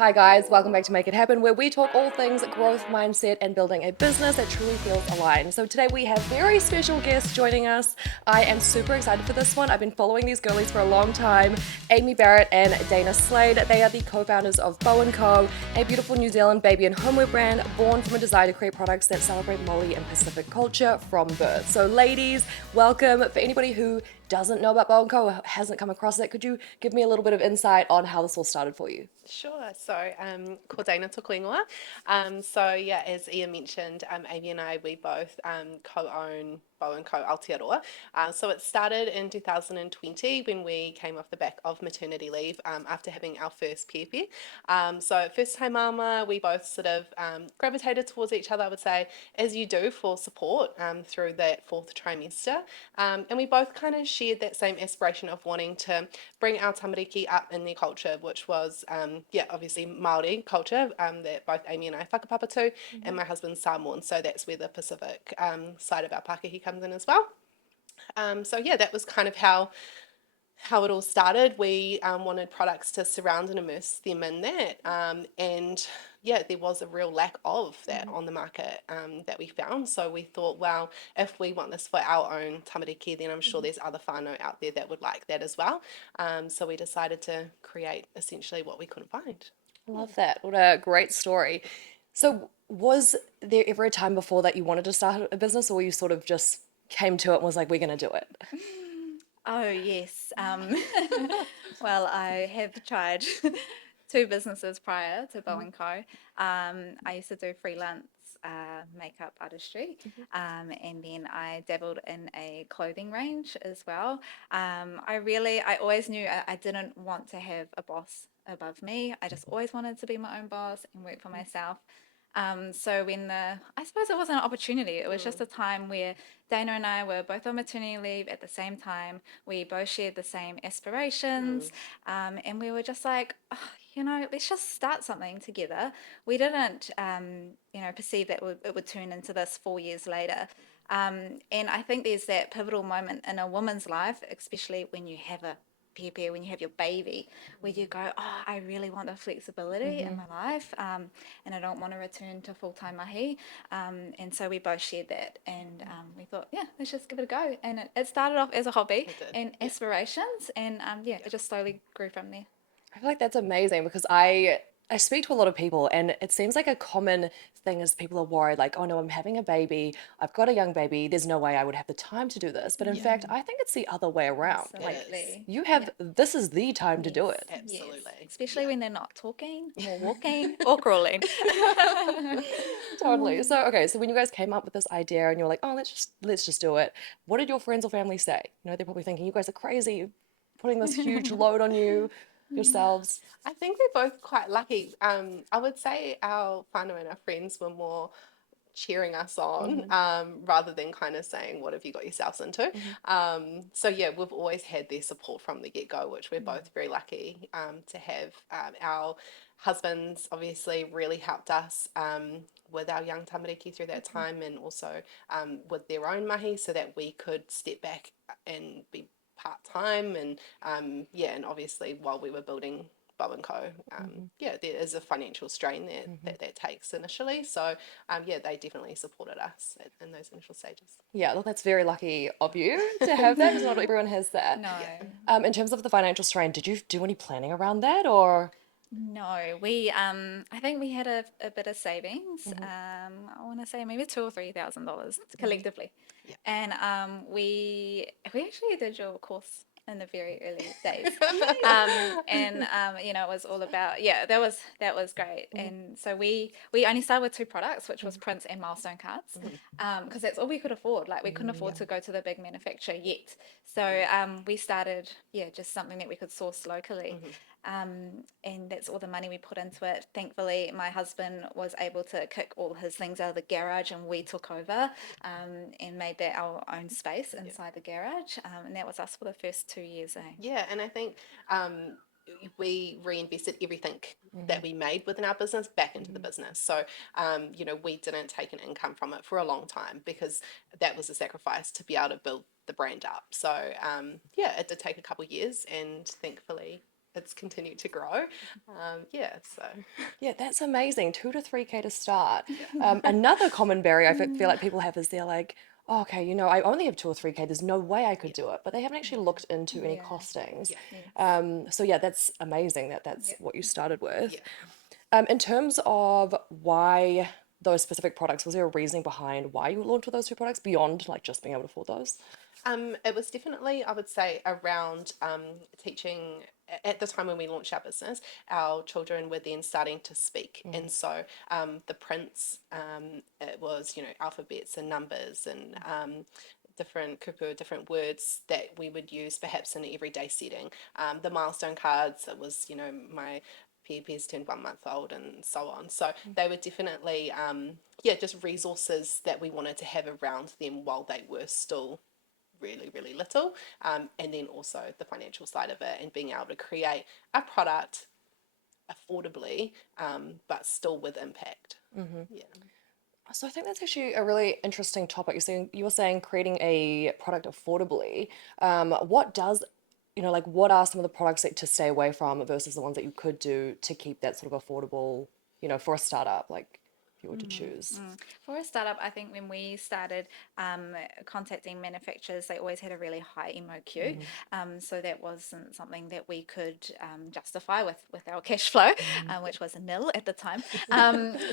Hi guys, welcome back to Make It Happen, where we talk all things growth mindset and building a business that truly feels aligned. So today we have very special guests joining us. I am super excited for this one. I've been following these girlies for a long time. Amy Barratt and Dayna Slade. They are the co-founders of Bow & Co, a beautiful New Zealand baby and homeware brand born from a desire to create products that celebrate Māori and Pacific culture from birth. So ladies, welcome. For anybody who doesn't know about Bow & Co or hasn't come across it, could you give me a little bit of insight on how this all started for you? Sure. So, ko Dayna toku ingoa. Yeah, as Ian mentioned, Amy and I, we both co-own Bow and Co Aotearoa. So it started in 2020 when we came off the back of maternity leave after having our first pepe. So first time mama, we both sort of gravitated towards each other, I would say, as you do for support through that fourth trimester. And we both kind of shared that same aspiration of wanting to bring our tamariki up in their culture, which was, obviously Māori culture that both Amy and I whakapapa to, and my husband's Samoan, so that's where the Pacific side of our Pākehā comes in as well. That was kind of how it all started. We wanted products to surround and immerse them in that. There was a real lack of that on the market that we found. So we thought, well, if we want this for our own tamariki, then I'm sure there's other whānau out there that would like that as well. So we decided to create essentially what we couldn't find. I love that. What a great story. So, was there ever a time before that you wanted to start a business, or you sort of just came to it and was like, we're going to do it? Oh, yes. Well, I have tried two businesses prior to Bow and Co. I used to do freelance makeup artistry, and then I dabbled in a clothing range as well. I always knew I didn't want to have a boss above me. I just always wanted to be my own boss and work for myself. So I suppose it wasn't an opportunity. It was just a time where Dana and I were both on maternity leave at the same time. We both shared the same aspirations, and we were just like, "Oh, let's just start something together." We didn't, perceive that it would turn into this 4 years later. And I think there's that pivotal moment in a woman's life, especially when you have a pepe, when you have your baby, where you go, oh, I really want the flexibility in my life, and I don't want to return to full-time mahi. And so we both shared that, and we thought, yeah, let's just give it a go. And it started off as a hobby and aspirations, and it just slowly grew from there. I feel like that's amazing because I speak to a lot of people and it seems like a common thing is people are worried like, oh no, I'm having a baby, I've got a young baby, there's no way I would have the time to do this. But in fact, I think it's the other way around. Like Absolutely. you have this is the time to do it. Absolutely. Yes. Especially when they're not talking, more walking or crawling. Totally. So okay, so when you guys came up with this idea and you're like, oh, let's just do it. What did your friends or family say? You know, they're probably thinking you guys are crazy, putting this huge load on you yourselves. I think we're both quite lucky. I would say our whānau and our friends were more cheering us on rather than kind of saying, what have you got yourselves into? We've always had their support from the get-go, which we're both very lucky to have. Our husbands obviously really helped us with our young tamariki through that time, and also with their own mahi, so that we could step back and be part-time, and obviously while we were building Bow and Co. There is a financial strain that takes initially. So, they definitely supported us in those initial stages. Yeah, well, that's very lucky of you to have that because not everyone has that. No. In terms of the financial strain, did you do any planning around that or? No, I think we had a bit of savings. I want to say maybe $2,000 or $3,000 collectively, and we actually did your course in the very early days, it was all about that was great, and so we only started with two products, which was prints and milestone cards, because that's all we could afford. Like we couldn't afford to go to the big manufacturer yet, so we started just something that we could source locally. And that's all the money we put into it. Thankfully, my husband was able to kick all his things out of the garage, and we took over and made that our own space inside the garage. And that was us for the first 2 years. Yeah, and I think we reinvested everything that we made within our business back into the business. So, we didn't take an income from it for a long time because that was a sacrifice to be able to build the brand up. So, it did take a couple of years, and thankfully it's continued to grow. Yeah, so Yeah, that's amazing. 2 to 3K to start. Another common barrier feel like people have is they're like, oh, okay, I only have 2 or 3K. There's no way I could do it, but they haven't actually looked into any Yeah. costings. Yes. So yeah, that's amazing that that's Yeah. what you started with. yeah. In terms of why those specific products, was there a reasoning behind why you launched with those two products beyond like just being able to afford those? It was definitely, I would say, around teaching. At the time when we launched our business, our children were then starting to speak, and so the prints, it was alphabets and numbers and different kupu, different words that we would use perhaps in an everyday setting. The milestone cards, it was my PPs turned 1 month old and so on. So they were definitely just resources that we wanted to have around them while they were still really, really little. And then also the financial side of it and being able to create a product affordably, but still with impact. Yeah. So I think that's actually a really interesting topic. You were saying creating a product affordably. What does, like what are some of the products that to stay away from versus the ones that you could do to keep that sort of affordable, for a startup, like if you were to choose? For a startup, I think when we started contacting manufacturers, they always had a really high MOQ. So that wasn't something that we could justify with our cash flow, which was nil at the time.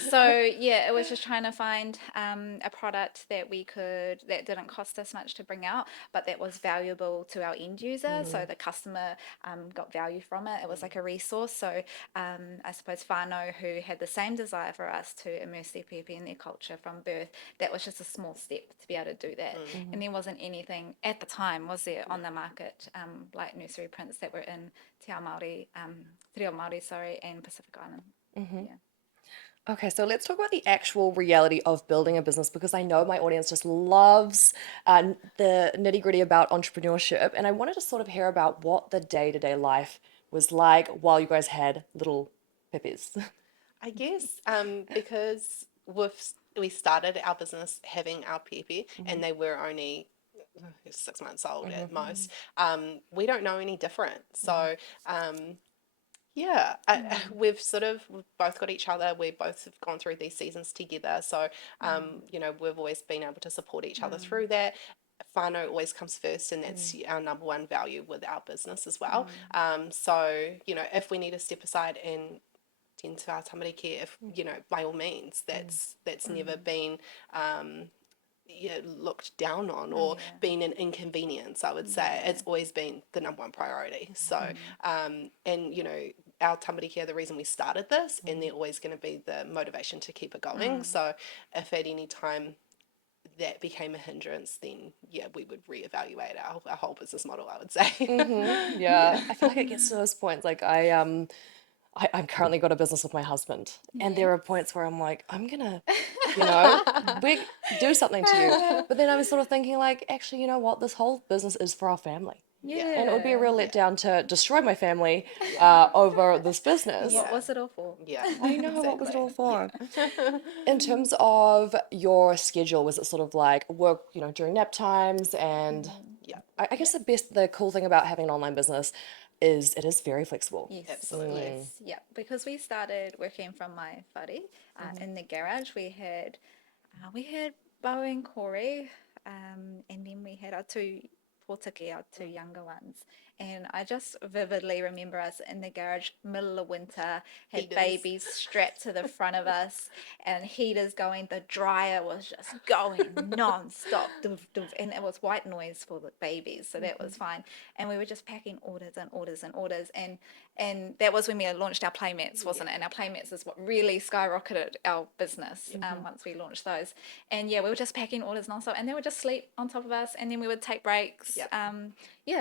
So yeah, it was just trying to find a product that that didn't cost us much to bring out, but that was valuable to our end user. So the customer got value from it. It was like a resource. So I suppose whānau who had the same desire for us to immerse their pepe in their culture from birth, that was just a small step to be able to do that. And there wasn't anything at the time, was there, on the market, like nursery prints that were in Te Ao Māori, Te Reo Māori, sorry, and Pacific Island. Yeah. Okay, so let's talk about the actual reality of building a business because I know my audience just loves the nitty gritty about entrepreneurship. And I wanted to sort of hear about what the day-to-day life was like while you guys had little pippies. I guess because we started our business having our pepe and they were only 6 months old at most, we don't know any different. So yeah, we've both got each other. We both have gone through these seasons together. So, we've always been able to support each other through that. Whānau always comes first, and that's our number one value with our business as well. So, if we need to step aside and tend to our tamariki, if by all means, that's never been looked down on or been an inconvenience. I would say it's always been the number one priority. So and our tamariki are the reason we started this, and they're always going to be the motivation to keep it going. So if at any time that became a hindrance, then we would reevaluate our whole business model, I would say. Yeah, I feel like it gets to those points. Like I'm currently got a business with my husband, and there are points where I'm like, I'm gonna, we do something to you. But then I was sort of thinking, like, actually, you know what? This whole business is for our family. And it would be a real letdown to destroy my family over this business. What was it all for? Yeah, I know, what was it all for? In terms of your schedule, was it sort of like work, during nap times? And yeah, I guess the cool thing about having an online business is it is very flexible. Yes, absolutely. yes, yeah. Because we started working from my whare in the garage. We had Bo and Corey, and then we had our two pōtiki, our two younger ones. And I just vividly remember us in the garage, middle of winter, had Heaters. babies strapped to the front of us, and heaters going. The dryer was just going non-stop, doof, doof, and it was white noise for the babies, so that was fine. And we were just packing orders and orders and orders, and that was when we launched our playmats, wasn't it? And our playmats is what really skyrocketed our business once we launched those. And we were just packing orders non-stop, and they would just sleep on top of us, and then we would take breaks.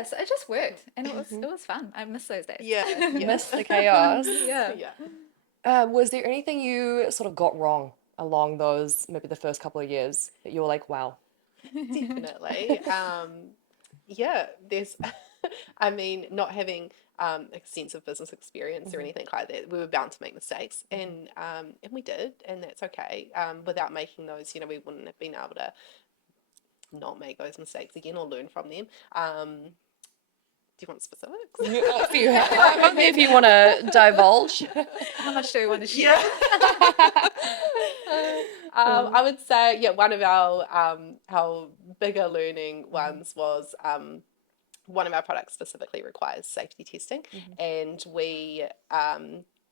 So it just worked, and it was fun. I miss those days. Yeah, Miss the chaos. Yeah. Was there anything you sort of got wrong along those, maybe the first couple of years that you were like, wow? Definitely. There's, I mean, not having extensive business experience or anything like that, we were bound to make mistakes, and we did, and that's okay. Without making those, we wouldn't have been able to not make those mistakes again or learn from them. you want specifics? If you want to divulge. How much do we want to share? I would say, yeah, one of our bigger learning ones was one of our products specifically requires safety testing, and we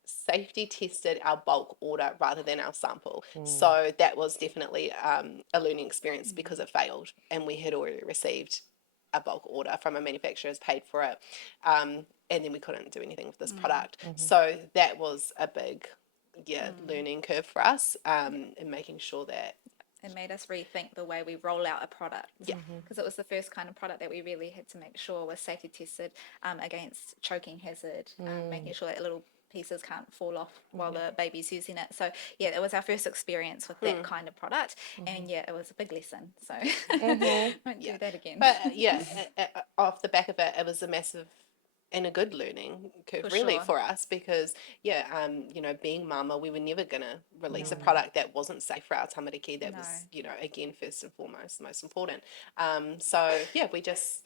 safety tested our bulk order rather than our sample. So that was definitely a learning experience because it failed, and we had already received a bulk order from a manufacturer, has paid for it, and then we couldn't do anything with this product. So that was a big learning curve for us, in making sure that It made us rethink the way we roll out a product. Yeah. Because it was the first kind of product that we really had to make sure was safety tested against choking hazard, making sure that little pieces can't fall off while the baby's using it. So yeah, it was our first experience with that kind of product, and yeah, it was a big lesson. So won't do that again. But yeah, off the back of it, it was a massive and a good learning curve For really sure. for us, because you know, being mama, we were never gonna release a product that wasn't safe for our tamariki. That was, you know, again, first and foremost, most important. So yeah, we just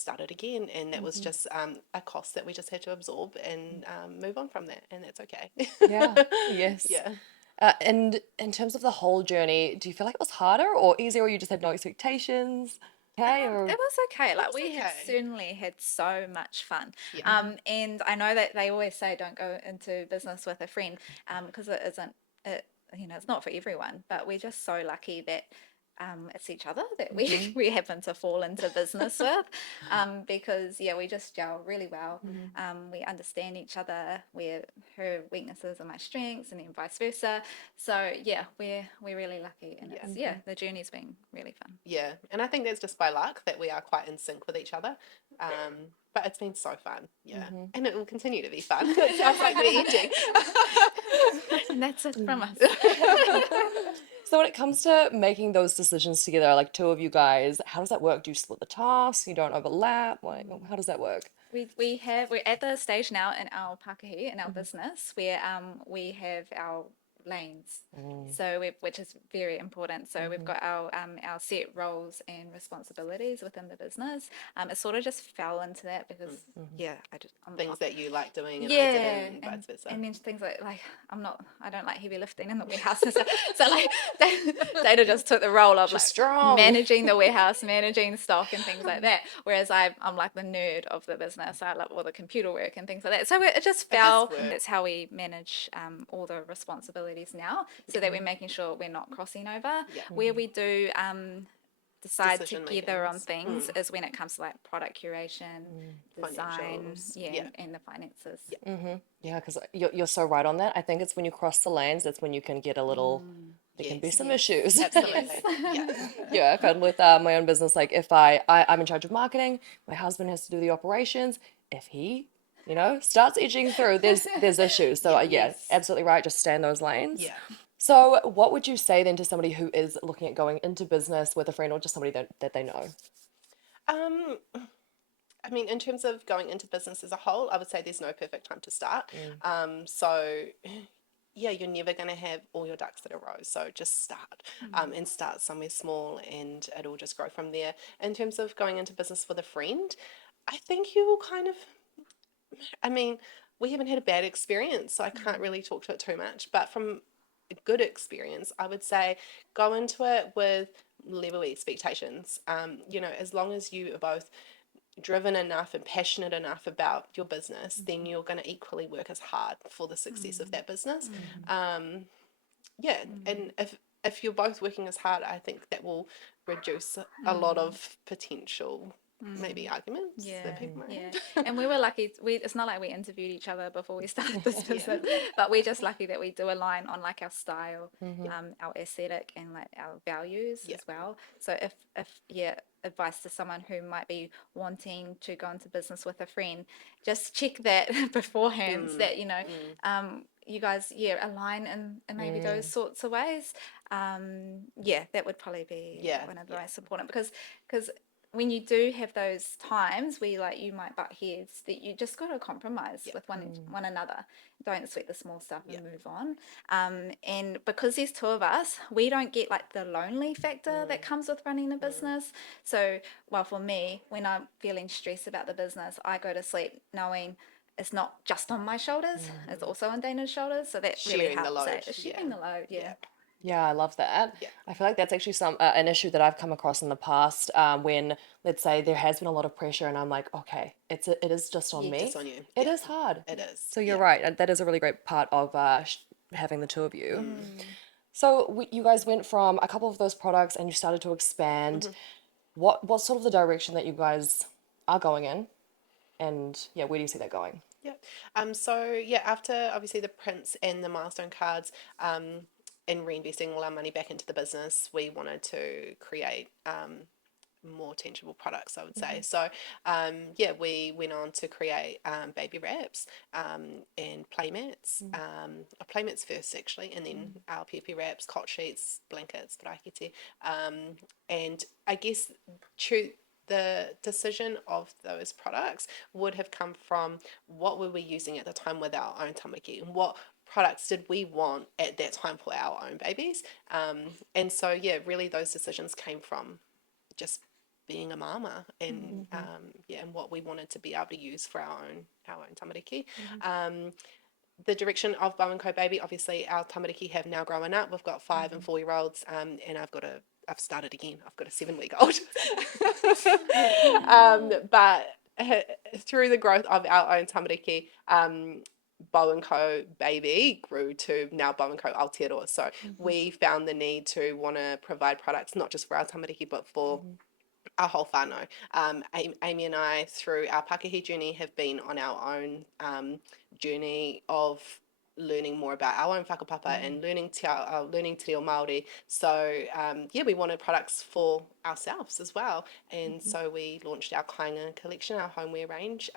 started again, and that was just a cost that we just had to absorb and move on from that, and that's okay. Yeah. Yes. Yeah. And in terms of the whole journey, do you feel like it was harder or easier, or you just had no expectations? Okay. Or It was okay. Like, was we have okay. certainly had so much fun. Yeah. And I know that they always say don't go into business with a friend, because it isn't, it's not for everyone. But we're just so lucky that it's each other that we happen to fall into business with, because we just gel really well. We understand each other, where her weaknesses are my strengths, and then vice versa. So yeah, we're really lucky, and it's the journey's been really fun. Yeah, and I think that's just by luck that we are quite in sync with each other. But it's been so fun, and it will continue to be fun. It sounds like we're ending. And that's it from us. so when it comes to making those decisions together, like two of you guys, how does that work? Do you split the tasks? You don't overlap? Like, how does that work? We're at the stage now in our Pākehī, in our business, where we have our lanes, so which is very important. So we've got our set roles and responsibilities within the business. It sort of just fell into that because Things that you like doing, and I didn't, and vice versa. And then things like I don't like heavy lifting in the warehouse, so like Dayna just took the role of strong. managing the warehouse, managing stock and things like that, whereas I'm like the nerd of the business. I love all the computer work and things like that, so it just fell. That's how we manage all the responsibilities now, so that we're making sure we're not crossing over. Where we do decide Decision together on makings. things is when it comes to like product curation, design, Financials. and the finances. Yeah, because you're so right on that. I think it's when you cross the lanes, that's when you can get a little, there can be some issues. Absolutely. Yeah, I've had with my own business, like if I'm in charge of marketing, my husband has to do the operations. If he, starts edging through, there's issues. So absolutely right, just stay in those lanes. Yeah. So what would you say then to somebody who is looking at going into business with a friend or just somebody that they know? I mean, in terms of going into business as a whole, I would say there's no perfect time to start. So you're never going to have all your ducks in a row. So just start, and start somewhere small, and it'll just grow from there. In terms of going into business with a friend, I think you will we haven't had a bad experience, so I can't really talk to it too much. But from a good experience, I would say go into it with level expectations. As long as you are both driven enough and passionate enough about your business, then you're going to equally work as hard for the success of that business. And if you're both working as hard, I think that will reduce a lot of potential maybe arguments that people might have. And we were lucky. It's not like we interviewed each other before we started this business, but we're just lucky that we do align on like our style, our aesthetic, and like our values as well. So if advice to someone who might be wanting to go into business with a friend, just check that beforehand, that you guys align in maybe those sorts of ways. That would probably be one of the most important, because when you do have those times where like you might butt heads, that you just got to compromise with one another. Don't sweat the small stuff and move on. And because there's two of us, we don't get like the lonely factor that comes with running a business. So, well, for me, when I'm feeling stressed about the business, I go to sleep knowing it's not just on my shoulders, it's also on Dayna's shoulders. So that really Sharing the helps. load, Sharing the load, yeah. Yeah, I love that. Yeah. I feel like that's actually an issue that I've come across in the past, when, let's say, there has been a lot of pressure and I'm like, okay, it is just on me. Just on you. It Yeah. is hard. It is. So you're right. That is a really great part of having the two of you. So you guys went from a couple of those products and you started to expand. What's sort of the direction that you guys are going in? And yeah, where do you see that going? Yeah. So yeah, after obviously the prints and the milestone cards, and reinvesting all our money back into the business, we wanted to create more tangible products, I would say. So yeah, we went on to create baby wraps and playmats. Playmats first actually, and then our PP wraps, cot sheets, blankets, rakete. And I guess the decision of those products would have come from what we were using at the time with our own tamaki, and what products did we want at that time for our own babies. And so yeah, really those decisions came from just being a mama, and and what we wanted to be able to use for our own tamariki. The direction of Bow and Co Baby, obviously our tamariki have now grown up. We've got 5 and 4-year-olds, and I've started again. I've got a 7-week-old. But through the growth of our own tamariki, Bow and Co Baby grew to now Bow and Co Aotearoa. So we found the need to want to provide products not just for our tamariki, but for our whole whānau. Amy and I, through our Pākehī journey, have been on our own journey of learning more about our own whakapapa and learning te reo Māori. So yeah, we wanted products for ourselves as well. And so we launched our Kāinga collection, our homeware range,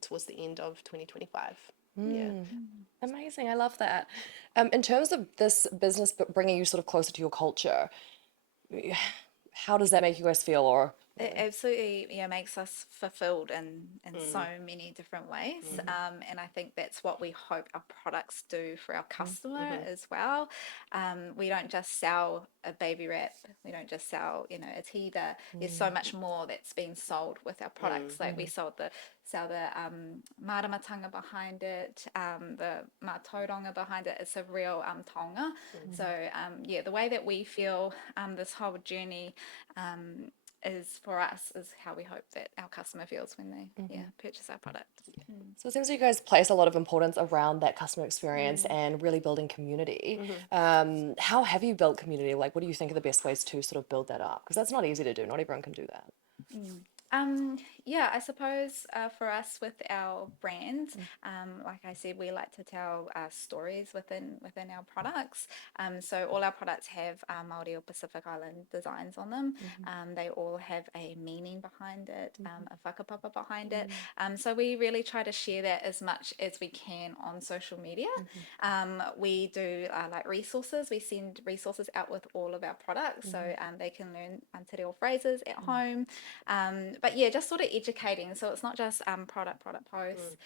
towards the end of 2025. Yeah. Amazing. I love that. In terms of this business bringing you sort of closer to your culture, how does that make you guys feel? Or It absolutely makes us fulfilled in so many different ways. And I think that's what we hope our products do for our customer as well. We don't just sell a baby wrap. We don't just sell, a teeter. There's so much more that's being sold with our products. Like we sell the maramatanga behind it, the mātauranga behind it. It's a real tonga. So yeah, the way that we feel this whole journey is for us is how we hope that our customer feels when they purchase our product. so it seems like you guys place a lot of importance around that customer experience and really building community. How have you built community? Like, what do you think are the best ways to sort of build that up? Because that's not easy to do. Not everyone can do that. Yeah, I suppose for us with our brands, like I said, we like to tell stories within our products. So all our products have Māori or Pacific Island designs on them. They all have a meaning behind it, a whakapapa behind it. So we really try to share that as much as we can on social media. We do like resources. We send resources out with all of our products, so they can learn te reo phrases at home. But yeah, just sort of educating. So it's not just product posts.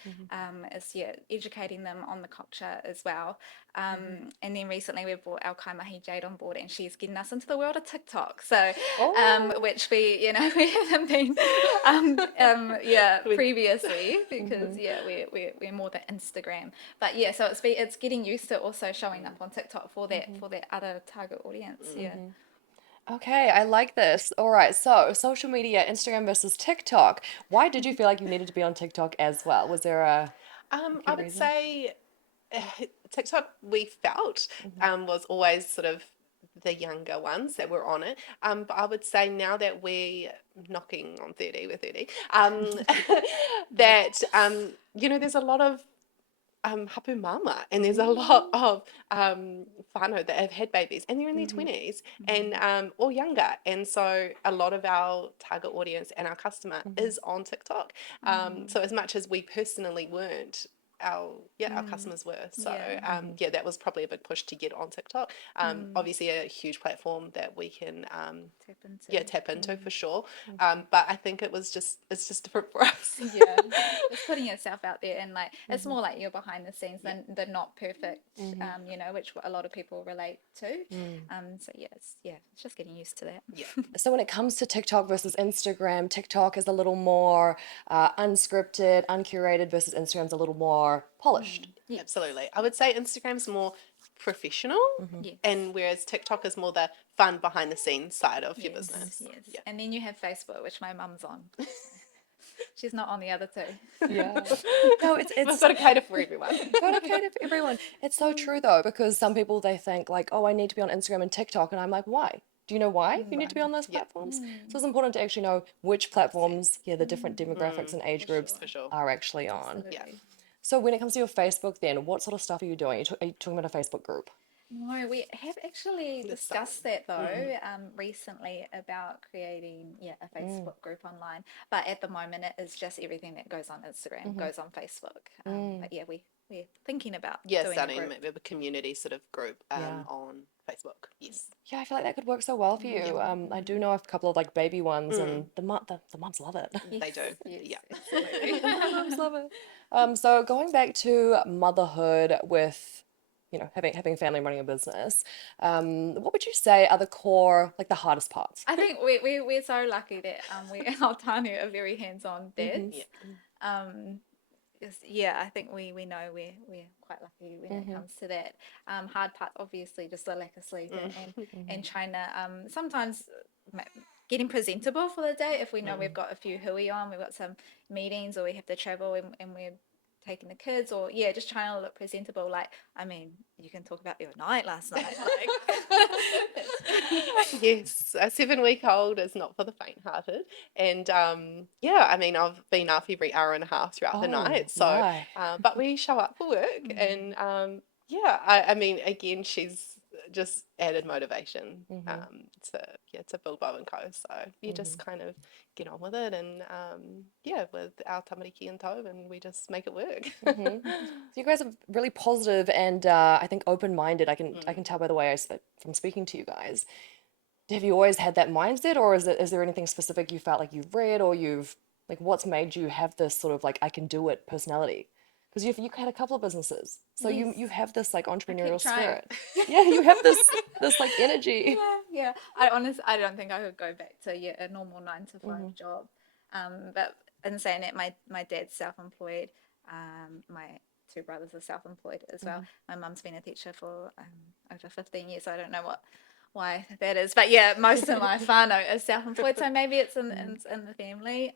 It's educating them on the culture as well. And then recently we brought our Kaimahi Jade on board, and she's getting us into the world of TikTok. So which we we haven't been previously, because we're more the Instagram. But yeah, so it's getting used to also showing up on TikTok for that other target audience. Okay, I like this. All right, so social media, Instagram versus TikTok. Why did you feel like you needed to be on TikTok as well? Was there a I would reason? say TikTok, we felt was always sort of the younger ones that were on it. But I would say now that we're knocking on 30, we're 30, that there's a lot of hapu mama, and there's a lot of whānau that have had babies, and they're in their 20s and or younger, and so a lot of our target audience and our customer is on TikTok. So as much as we personally weren't, our customers were. So Yeah. that was probably a big push to get on TikTok. Obviously a huge platform that we can tap into for sure. But I think it's just different for us. Yeah, it's putting yourself out there, and like it's more like you're behind the scenes than the not perfect, which a lot of people relate to. So it's just getting used to that. Yeah. So when it comes to TikTok versus Instagram, TikTok is a little more unscripted, uncurated versus Instagram's a little more polished. Yes. Absolutely. I would say Instagram's more professional, Yes. and whereas TikTok is more the fun behind the scenes side of your business. Yes. Yeah. And then you have Facebook, which my mum's on. She's not on the other two. Yeah. No, it's We've got to cater for everyone. gotta cater for everyone. It's so true though, because some people they think like, oh, I need to be on Instagram and TikTok, and I'm like, why? Do you know why you need to be on those platforms? So it's important to actually know which platforms, the different demographics and age groups For sure. are actually on. Yeah. Absolutely. So when it comes to your Facebook, then what sort of stuff are you doing? Are you talking about a Facebook group? No, we have actually discussed that though recently about creating a Facebook group online. But at the moment, it is just everything that goes on Instagram goes on Facebook. But we're thinking about doing a starting group. maybe a community sort of group on Facebook. Yes. Yeah, I feel like that could work so well for you. I do know a couple of like baby ones, and the mums love it. They do. Yes, Yeah. absolutely. The mums love it. So going back to motherhood with having a family and running a business, what would you say are the core, like the hardest parts? I think we're so lucky that our Tanu are very hands-on dads. I think we know we're quite lucky when it comes to that. Hard part, obviously, just the lack of sleep and trying to sometimes getting presentable for the day. If we know we've got a few hui on, we've got some meetings, or we have to travel and we're taking the kids, or just trying to look presentable. Like, I mean, you can talk about your night last night. Like, Yes, a 7-week-old is not for the faint-hearted, and I mean, I've been up every hour and a half throughout the night. So, right. but we show up for work, and I mean, again, she's just added motivation to build Bow and Co. So you just kind of get on with it, and with our tamariki in tow, and we just make it work. So you guys are really positive and I think open-minded. I can tell by the way from speaking to you guys. Have you always had that mindset, or is there anything specific you felt like you've read, or you've like what's made you have this sort of like I can do it personality? Because you had a couple of businesses, so you have this like entrepreneurial spirit. Yeah, you have this like energy. Yeah. I don't think I could go back to a normal 9 to 5 job. But in saying that, my dad's self-employed. My two brothers are self-employed as well. My mum's been a teacher for over 15 years. So I don't know why that is, but most of my whānau is self-employed. So maybe it's in the family.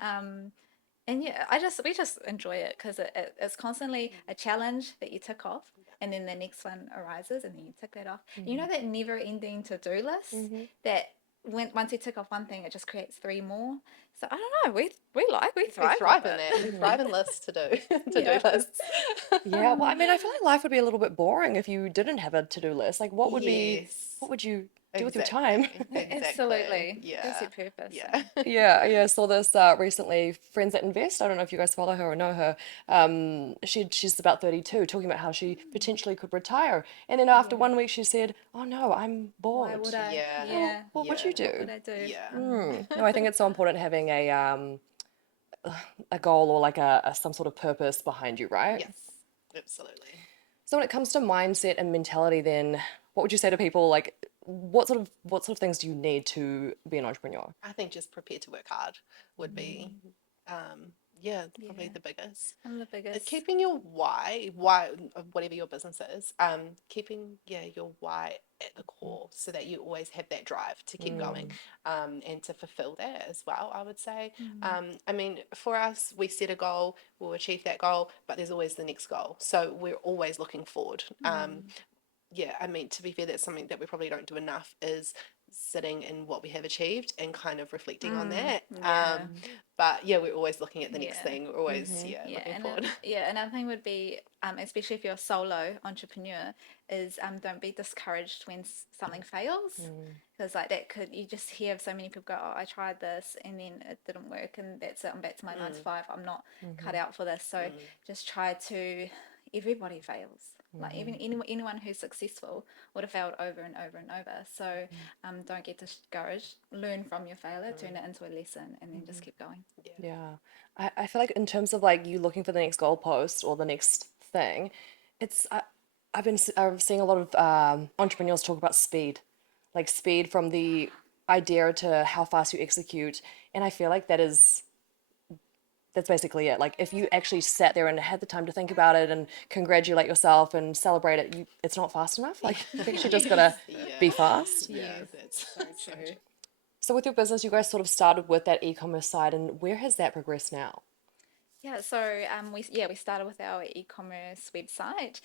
And we just enjoy it because it's constantly a challenge that you tick off, and then the next one arises, and then you tick that off. You know that never-ending to-do list that once you tick off one thing, it just creates 3 more. So I don't know. We thrive in that. We thrive in lists to do lists. Yeah. Well, I mean, I feel like life would be a little bit boring if you didn't have a to-do list. Like, what would you do with your time? Exactly. Absolutely. Yeah. That's your purpose. Yeah. Yeah. Saw this recently. Friends that Invest. I don't know if you guys follow her or know her. She's about 32, talking about how she potentially could retire, and then after 1 week she said, "Oh no, I'm bored." Why would I? Yeah. What would you do? What would I do? Yeah. No, I think it's so important having a goal or like some sort of purpose behind you, right? Yes. Absolutely. So when it comes to mindset and mentality, then what would you say to people? Like, what sort of things do you need to be an entrepreneur? I think just prepare to work hard would be probably the biggest. I'm the biggest. Keeping your why whatever your business is, keeping your why at the core, so that you always have that drive to keep going, and to fulfill that as well, I would say. I mean, for us, we set a goal, we'll achieve that goal, but there's always the next goal, so we're always looking forward. I mean, to be fair, that's something that we probably don't do enough, is sitting in what we have achieved and kind of reflecting on that. But we're always looking at the next thing. We're always looking forward. Another thing would be, especially if you're a solo entrepreneur, is don't be discouraged when something fails, because like that you just hear so many people go, oh, I tried this and then it didn't work, and that's it, I'm back to my 9 to 5, I'm not cut out for this. So just try to everybody fails. Like even anyone who's successful would have failed over and over and over. So don't get discouraged. Learn from your failure, turn it into a lesson, and then just keep going. Yeah. I feel like in terms of like you looking for the next goalpost or the next thing, it's I'm seeing a lot of entrepreneurs talk about speed, like speed from the idea to how fast you execute, and I feel like that's basically it. Like if you actually sat there and had the time to think about it and congratulate yourself and celebrate it, it's not fast enough. Like you actually just gotta be fast. Yeah, that's So true. So with your business, you guys sort of started with that e-commerce side, and where has that progressed now? Yeah, so we started with our e-commerce website.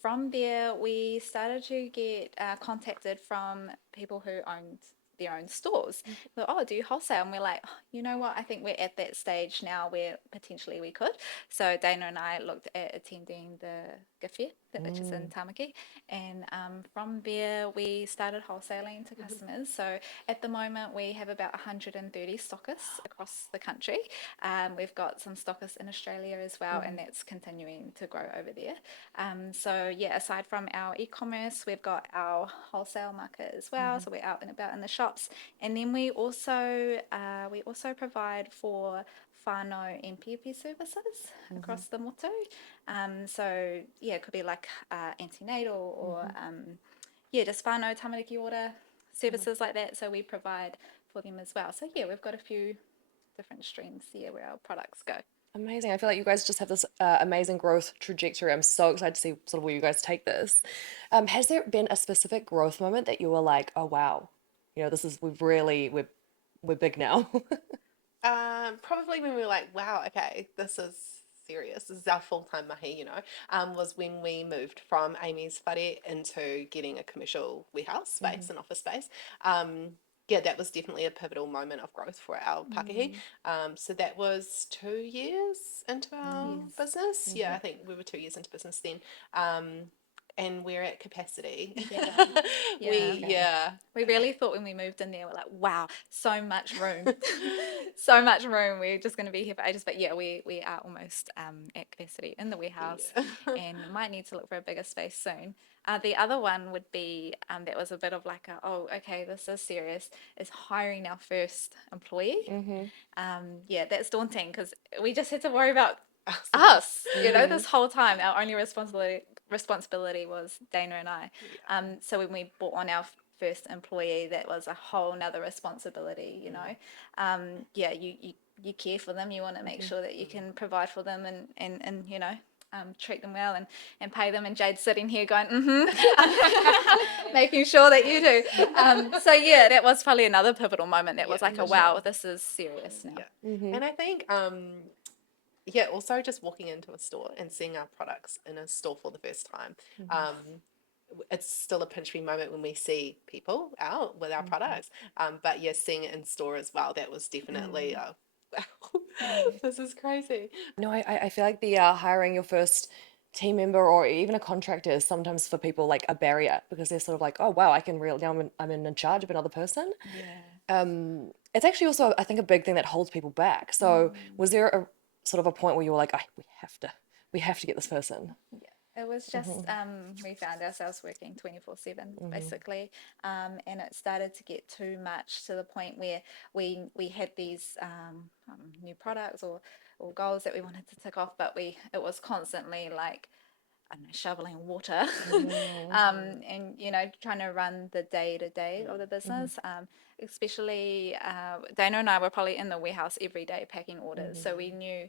From there, we started to get contacted from people who owned their own stores. Well, oh, do you wholesale? And we're like, "Oh, you know what? I think we're at that stage now where potentially we could." So Dayna and I looked at attending the gift fair, which is in Tamaki, and from there we started wholesaling to customers. So at the moment we have about 130 stockists across the country. We've got some stockists in Australia as well, and that's continuing to grow over there. So yeah, aside from our e-commerce, we've got our wholesale market as well. So we're out and about in the shops, and then we also provide for whānau and PPP services across the motu. So yeah, it could be like antenatal or just whānau tamariki order services like that. So we provide for them as well. So yeah, we've got a few different streams here where our products go. Amazing. I feel like you guys just have this amazing growth trajectory. I'm so excited to see sort of where you guys take this. Has there been a specific growth moment that you were like, oh wow, we're big now? Probably when we were like, wow, okay, this is serious. This is our full-time mahi, was when we moved from Amy's whare into getting a commercial warehouse space and office space. Yeah, that was definitely a pivotal moment of growth for our Pakehi. So that was 2 years into our business. Yeah, I think we were 2 years into business then. And we're at capacity. Yeah. We really thought when we moved in there, we're like, wow, so much room. So much room. We're just going to be here for ages. But yeah, we are almost at capacity in the warehouse and might need to look for a bigger space soon. The other one would be that was a bit of like oh, okay, this is serious, is hiring our first employee. Yeah, that's daunting because we just had to worry about us, this whole time. Our only responsibility was Dayna and I. So when we brought on our first employee, that was a whole nother responsibility, Yeah, you care for them. You want to make sure that you can provide for them and treat them well and pay them. And Jade's sitting here going, making sure that you do. So yeah, that was probably another pivotal moment. That was like, wow, this is serious now. Yeah. And I think also just walking into a store and seeing our products in a store for the first time. It's still a pinch me moment when we see people out with our products. But yeah, seeing it in store as well, that was definitely wow, this is crazy. No, I feel like the hiring your first team member or even a contractor is sometimes for people like a barrier because they're sort of like, oh wow, I can really now I'm in charge of another person. Yeah. It's actually also I think a big thing that holds people back. So was there a sort of a point where you were like, we have to get this person? It was just we found ourselves working 24/7 basically, and it started to get too much to the point where we had these new products or goals that we wanted to tick off, but it was constantly like, I don't know, shoveling water, and trying to run the day to day of the business. Especially Dayna and I were probably in the warehouse every day packing orders, so we knew.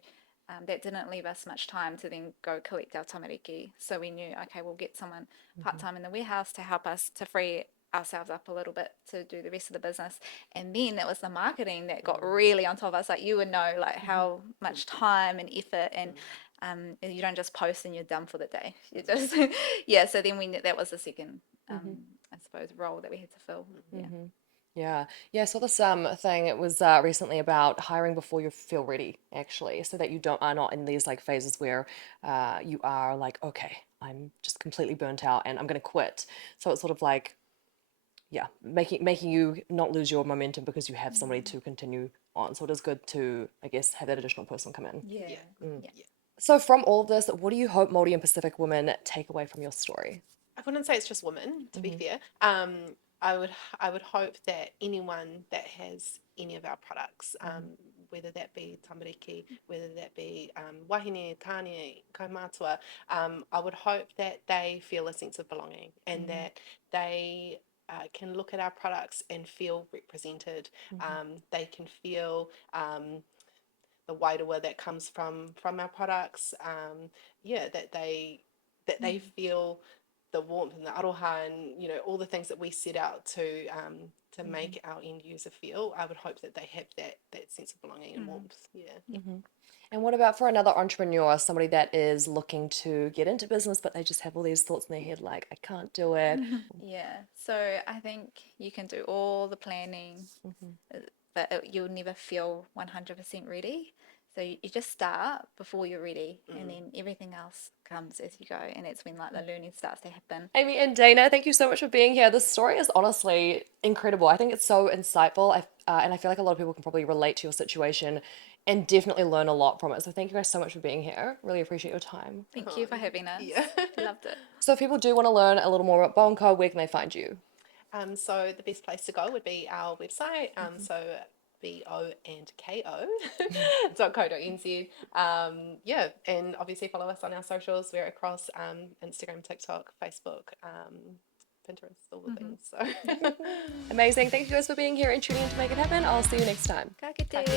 That didn't leave us much time to then go collect our tamariki. So we knew, okay, we'll get someone part-time in the warehouse to help us to free ourselves up a little bit to do the rest of the business. And then it was the marketing that got really on top of us. Like you would know like how much time and effort and you don't just post and you're done for the day. You just so then that was the second I suppose role that we had to fill. Yeah, I saw this thing. It was recently about hiring before you feel ready, actually, so that you are not in these like phases where you are like, okay, I'm just completely burnt out and I'm gonna quit. So it's sort of like, making you not lose your momentum because you have somebody to continue on. So it is good to, I guess, have that additional person come in. Yeah. So from all of this, what do you hope Māori and Pacific women take away from your story? I wouldn't say it's just women, to be fair. I would hope that anyone that has any of our products, whether that be tamariki, whether that be wahine, tāne, kaumātua, I would hope that they feel a sense of belonging and that they can look at our products and feel represented. They can feel the wairoa that comes from our products. That they feel the warmth and the aroha and all the things that we set out to make our end user feel. I would hope that they have that sense of belonging and warmth. Yeah. And what about for another entrepreneur, somebody that is looking to get into business, but they just have all these thoughts in their head like, I can't do it. Yeah, so I think you can do all the planning, but you'll never feel 100% ready. So you just start before you're ready, and then everything else comes as you go, and that's when like the learning starts to happen. Amy and Dayna, thank you so much for being here. This story is honestly incredible. I think it's so insightful, and I feel like a lot of people can probably relate to your situation and definitely learn a lot from it. So thank you guys so much for being here. Really appreciate your time. Thank you for having us. Yeah. Loved it. So if people do want to learn a little more about Bow & Co, where can they find you? So the best place to go would be our website. So BOandKO.co.nz. And obviously follow us on our socials. We're across Instagram, TikTok, Facebook, Pinterest, all the things. So Amazing. Thank you guys for being here and tuning in to Make It Happen. I'll see you next time. Ka kite.